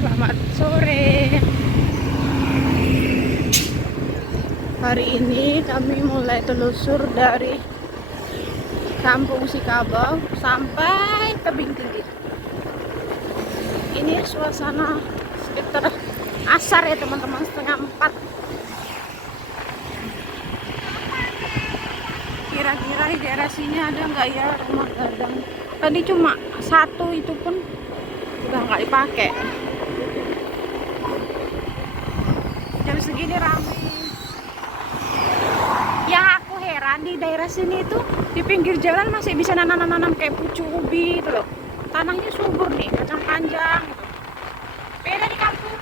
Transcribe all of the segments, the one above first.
Selamat sore. Hari ini kami mulai telusur dari Kampung Sikabau sampai Tebing Tinggi. Ini suasana sekitar asar ya teman-teman, 3:30. Kira-kira di daerah sini ada nggak ya rumah gadang? Tadi cuma satu, itu pun udah nggak dipakai. Jam segini ramai. Yang aku heran di daerah sini itu di pinggir jalan masih bisa nanam-nanam kayak pucuk ubi itu loh. Tanahnya subur nih, kacang panjang gitu. Beda di kampungku.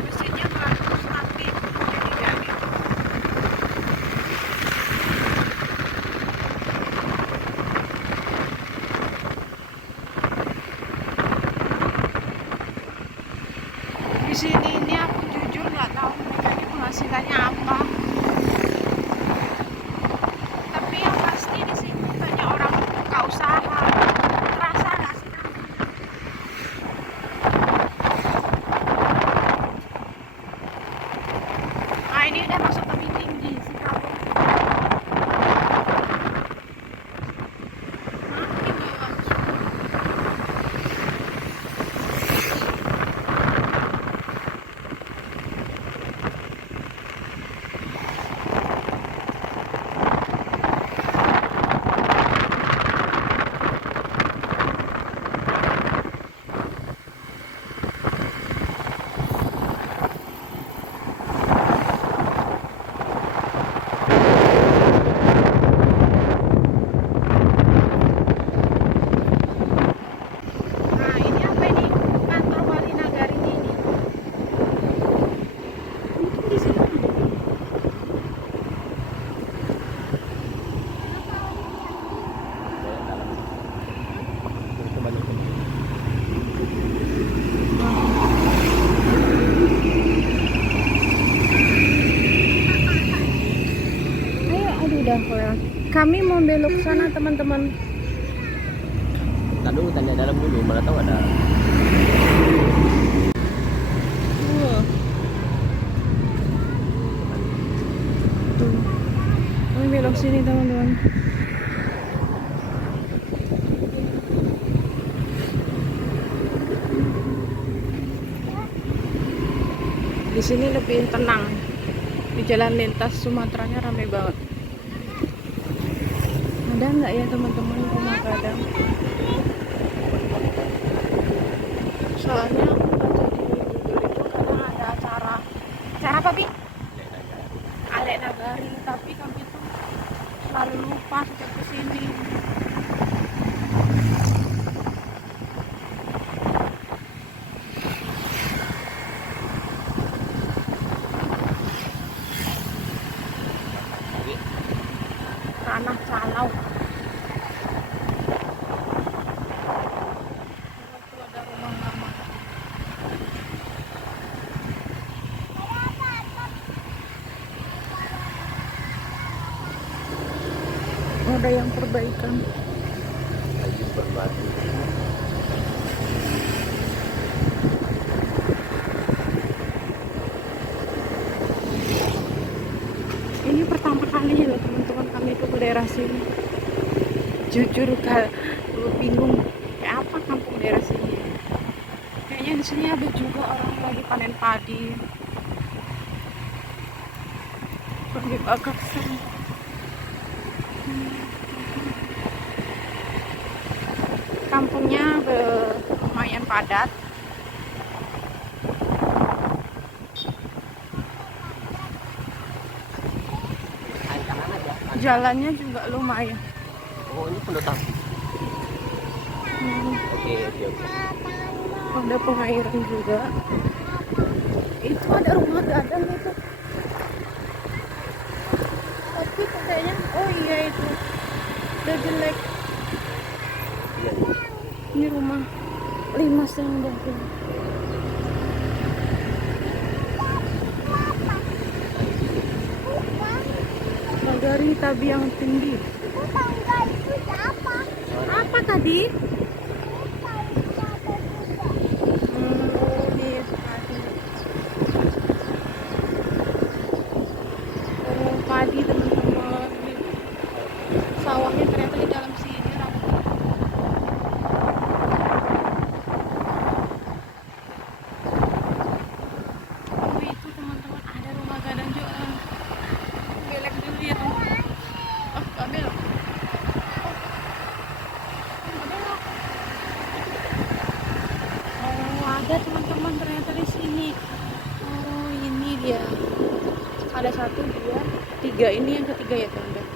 Mesinnya bagus tapi jadi gitu. Di sini ini aku jujur nggak tahu mereka ini penghasilannya apa. Tapi yang pasti di sini banyak orang buka usaha. Terasa nggak sih? Nah ini udah masuk tebing tinggi sih kamu. Makin bawah. Nah ini apa ini? Kantor Wali Nagari ini. Mungkin di sini ada. Ayo, aduh udah kurang. Kami mau belok sana teman-teman. Tadi dulu tanya dalam dulu, mana tahu ada. Tuh. Kami belok sini teman-teman. Di sini lebih tenang. Di jalan lintas Sumateranya ramai banget. Ada nggak ya teman-teman rumah gadang? Soalnya aku baca di Google itu kadang ada acara. Acara apa, Bi? Alek Nagari, tapi kami tuh selalu lupa setiap kesini. Tanah Calau. Itu ada rumah lama. Ada yang perbaikan. Lagi berbatu. Ini pertama kali loh teman-teman kami itu ke daerah sini. Jujur bingung kayak apa kampung daerah sini. Kayaknya di sini ada juga orang lagi panen padi. Lagi bakar sen. Kampungnya lumayan padat. Air kanan aja. Jalannya juga lumayan. Oh ini pendatang. Hmm, Oke oke oke. ada pengairan juga. Itu ada rumah gadang nih iseng dah tuh. Nagari tapi yang tinggi. Apa tadi? Oh, ini padi. Oh, padi teman-teman. Ini sawahnya ternyata di dalam sini. Oh, itu teman-teman ada rumah gadang juga. Belok dulu ya teman. Oh, gak belok. Oh, ada teman-teman ternyata di sini. Oh, ini dia. Ada 1, 2, 3. Ini yang ketiga ya teman-teman.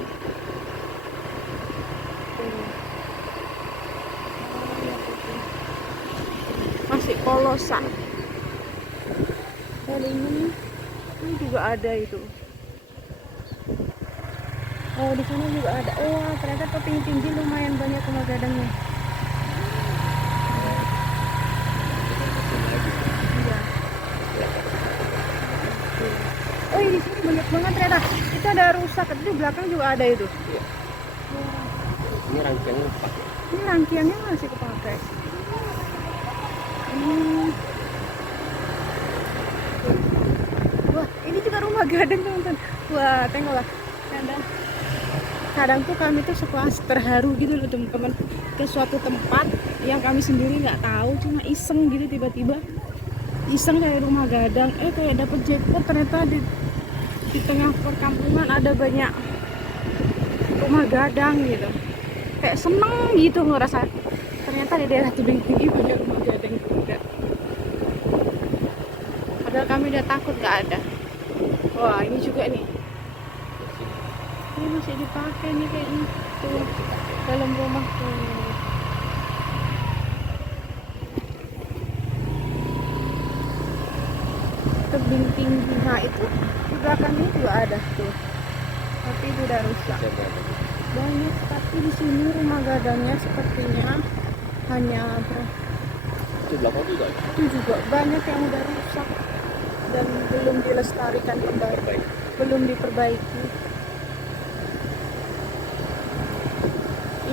Masih kolosan. Dan ini juga ada itu. Oh, di sana juga ada. Oh, ternyata tuh tinggi-tinggi lumayan banyak rumah gadangnya. Iya. Oh, di sini banyak banget ternyata. Itu ada rusak. Itu di belakang juga ada itu. Iya. Wah, Ini rangkaiannya empat. ini rangkaiannya masih kepakai. Wah, ini juga rumah gadang teman-teman. Wah, tengoklah. Kadang tuh kami tuh suka terharu gitu loh teman-teman, ke suatu tempat yang kami sendiri nggak tahu, cuma iseng gitu tiba-tiba iseng kayak rumah gadang, kayak dapet jackpot ternyata di tengah perkampungan ada banyak rumah gadang gitu, kayak seneng gitu ngerasa ternyata di daerah tebing tinggi banyak rumah gadang juga, padahal kami udah takut nggak ada. Wah, ini juga nih, ini masih dipakai nih kayaknya tuh dalam rumah tuh. Tebing tinggi, nah itu di belakangnya juga ada tuh, tapi itu udah rusak banyak. Tapi di sini rumah gadangnya sepertinya hanya Itu belakang juga. itu juga banyak yang udah rusak dan belum dilestarikan kembali, belum diperbaiki.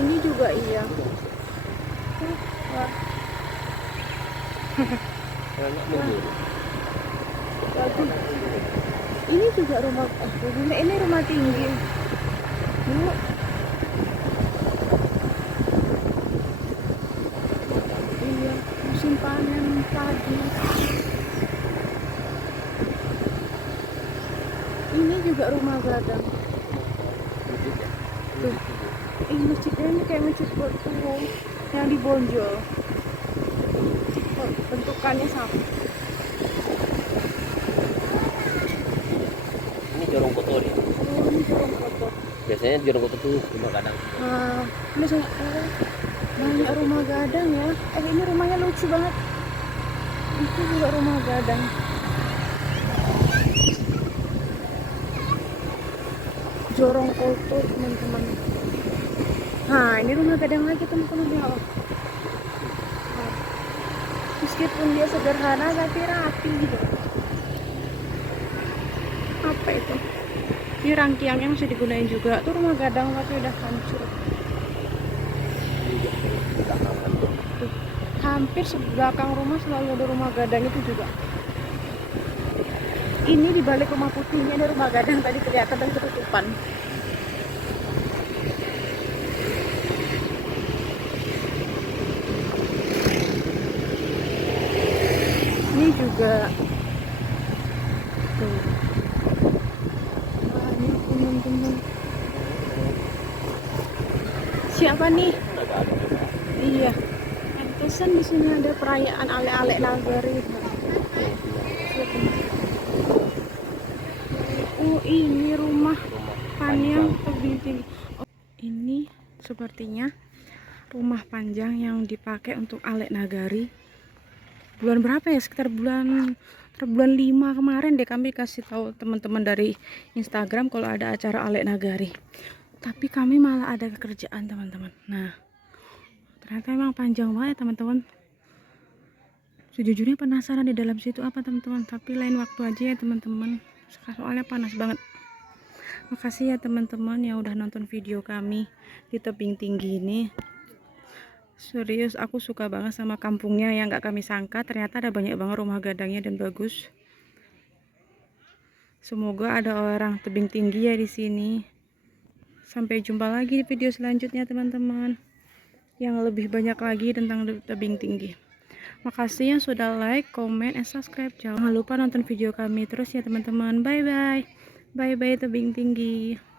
Ini juga iya. Wah. Banyak mobil. Bagus. Ini juga rumah, ini rumah tinggi. Dulu. Iya, musim panen padi. Ini juga rumah gadang. Tuh. Masjidnya ini kayak masjid tuh yang di Bonjol. Bentukannya sama. Ini jorong kotor ya. Oh, ini jorong kotor. Biasanya jorong kotor tuh rumah gadang. Nah, ini banyak rumah gadang ya. Ini rumahnya lucu banget. Itu juga rumah gadang. Jorong kotor teman-teman. Nah, ini rumah gadang lagi teman-teman ya. Meskipun dia sederhana tapi rapi gitu. Apa itu? Ini rangkaiannya masih digunain juga. Tuh rumah gadang tapi udah hancur. Tuh, hampir sebelakang rumah selalu ada rumah gadang itu juga. Ini di balik rumah putihnya ada rumah gadang tadi kelihatan tapi ketutupan. Ini juga tuh banyak teman-teman. Siapa nih? Iya, pantesan di sini ada perayaan ale-ale nagari. Oh, ini rumah panjang tebing tinggi. Oh, ini sepertinya rumah panjang yang dipakai untuk ale nagari. Bulan berapa ya? Sekitar bulan 5 kemarin deh kami kasih tahu teman-teman dari Instagram kalau ada acara ale nagari. Tapi kami malah ada kerjaan teman-teman. Nah, ternyata emang panjang banget teman-teman. Sejujurnya penasaran di dalam situ apa teman-teman, tapi lain waktu aja ya teman-teman, soalnya panas banget. Makasih ya teman-teman yang udah nonton video kami di tebing tinggi ini. Serius aku suka banget sama kampungnya yang gak kami sangka, ternyata ada banyak banget rumah gadangnya dan bagus. Semoga ada orang tebing tinggi ya di sini. Sampai jumpa lagi di video selanjutnya teman-teman, yang lebih banyak lagi tentang tebing tinggi. Makasih yang sudah like, comment, and subscribe. Jangan lupa nonton video kami terus ya teman-teman. Bye bye. Bye bye tebing tinggi.